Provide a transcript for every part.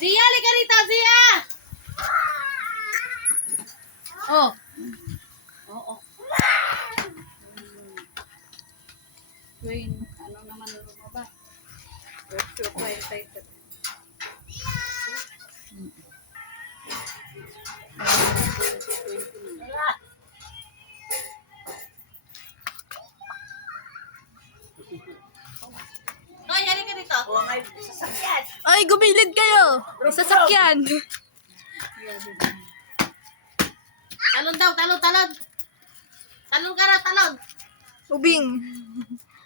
Zia, liga rito, Zia! Oh. Oo. Wayne, ano naman lumaba? 8:20. Hoy, halika dito. Oh, may sasakyan. Ay, gumilid kayo! Sasakyan! Talon daw, talon, talon. Talon ka na, talon. Ubing!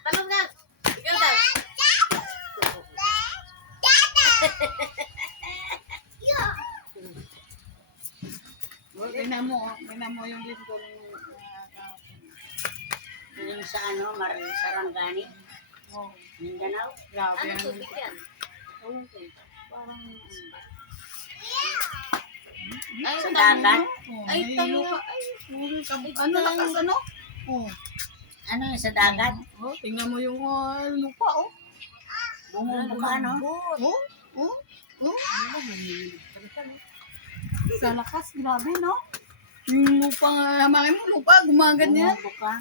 Talon ka. Ikaw daw. Tingnan mo yung lindol ng Yung sa ano, Sarangani. oh, Mindanao. grabe Ano yan. tubig yan? Okay. Parang Ay, Sa tanong. dagat. Ay, may tanong. lupa. Ano lakas ano? Oh. Ano yung sa dagat? Oh, tingnan mo yung lupa oh. Bumubog ano? Oh. Oh. Oh. Sa lakas, grabe no? Yung lupa, hamakin mo lupa, gumaganyan. Bumubog ka.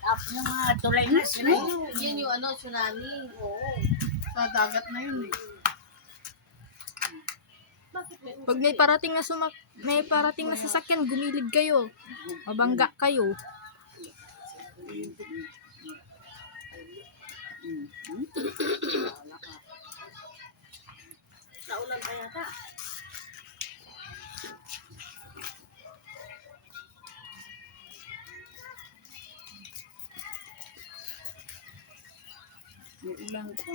Tapos yung mga tulay na sila. Yun yung ano, tsunami. Oo. Sa dagat na yun eh. Bakit may Pag may parating na sasakyan, gumilid kayo. Mabangga kayo. naulan pa yata? May ulan ko.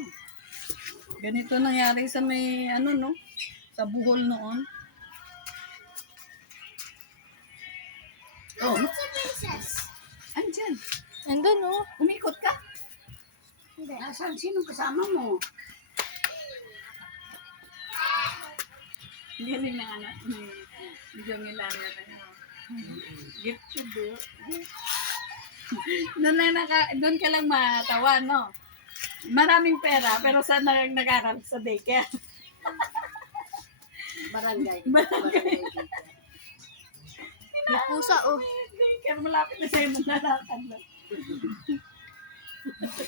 Ganito nangyari sa may ano no? Sa Bohol noon. Oh, andyan. Andun, oh. Umikot ka. Nasaan? Sino kasama mo? Galing na anak ni Jongilana na yun. Gift to do. Doon ka lang matawa, no? Maraming pera, pero saan nag-aral? Sa daycare. Barangay. Barangay. May pusa, oh. Daycare, malapit na sa'yo, maglalakad na.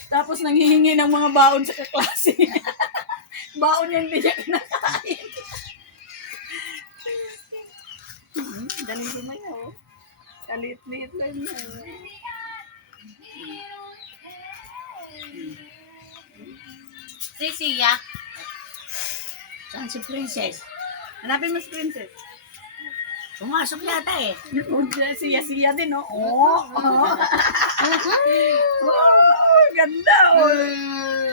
Tapos nanghihingi ng mga baon sa kaklase. Baon yan, hindi niya kinakain. Daling sumayaw. Kalit-liit lang niya. Si Sia. Saan si Princess? Hanapin mo si Princess. Pumasok yata eh. Siya-siya din, no? Oo. Oh, ganda, oh.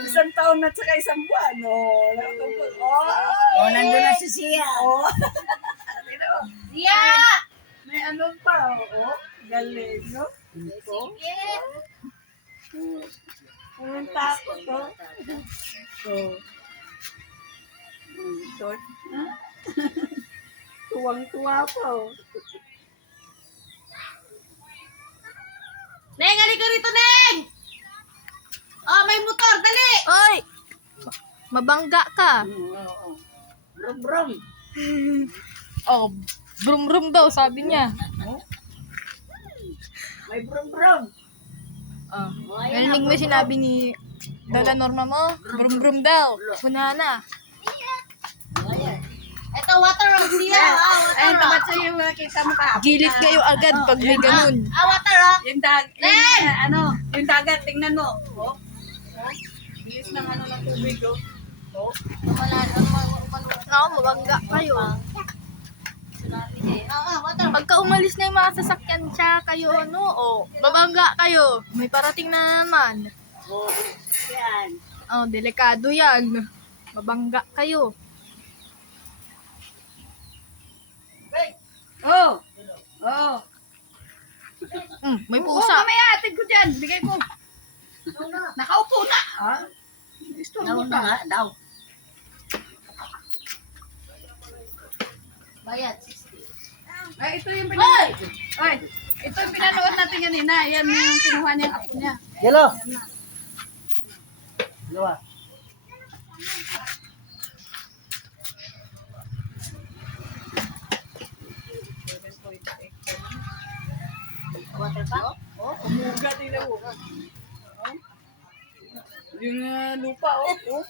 Isang taon na tsaka isang buwan, oh. Oh, nandun na si Sia. Oh. Sia! May ano pa, oh. Galing, no? Sige. Ang takot, oh. Oh. Dot. Tuwang-tuwa pa, oh. Neng, halika rito, Neng! Oh, may motor, dali! Oy! Mabangga ka. Oo. Brum brum. Oh, brum-brum daw, sabi niya. May brum brum. Oh. Oh, ayan Narinig mo na, yung sinabi ni Dala Norma mo? Brum-brum daw. Punahan na. Oh, ayan. Ito, water rock, Sia. Ah, water Ayun, rock. tabat sa'yo, makita mo ka. Gilid kayo agad pag may ganun. Ah, water rock. Yung dagat, tingnan mo. Oh. Bilis ng ano ng tubig, oh. Oh. Wala na, Oo, mabangga kayo. tsunami eh. Water rock. Pagka umalis na yung mga sasakyan siya kayo, ano, oh, mabangga kayo. May parating na naman. Oh, yan. Oh, delikado yan. Mabangga kayo. Oh. Oh. May Oo, pusa. mamaya, atid ko dyan. Bigay ko. Nakaupo na. Ha? Gusto Daw mo na pa. nga, daw. Bayad. Ay, ito yung pinanood. Ay, ito yung pinanood natin kanina. Yan yung kinuha niya yung apo niya. Hello. Dalawa. pa. Oh, umuga din ako. Oh. Yung lupa, oh. Oh.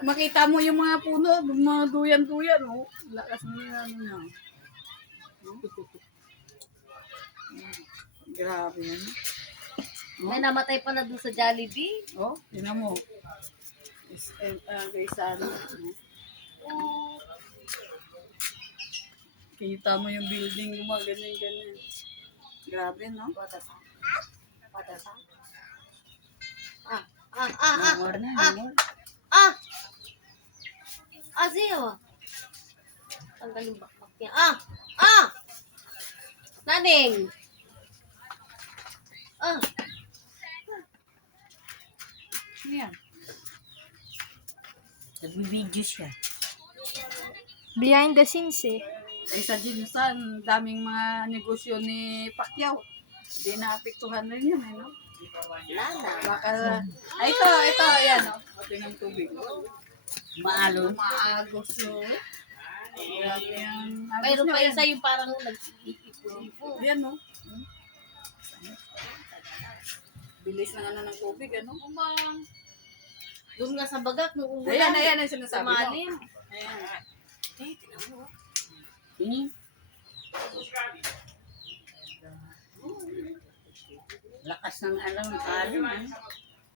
Makita mo yung mga puno, yung mga duyan-duyan, oh. Lakas mo yung ano na. Grabe yan. May namatay pa na doon sa Jollibee. Oh, yun mo. Guys, ano. Kita mo yung building, yung mga ganyan-ganyan. Grabe, no? Namor na, namor. Siyo. Tanggal yung bakbak niya. Naning. Yan. Nagbibideo siya. Behind the scenes eh. Ay sa Jinsan, daming mga negosyo ni Pacquiao. Hindi naapektuhan rin yun, eh, no? Lana. Baka, ito, ayan, no? Ito ng tubig. Maalon. Maagos yun. Grabe yung agos Mayroon niya, pa ayan. isa yung parang nag-iipon. Ayan, no? Bilis ng ano ng tubig, ano? Doon nga sa bagat nung umulan. Ayan, ang sinasabi mo. Sumalim. Ayan. Lakas ng alon, alon.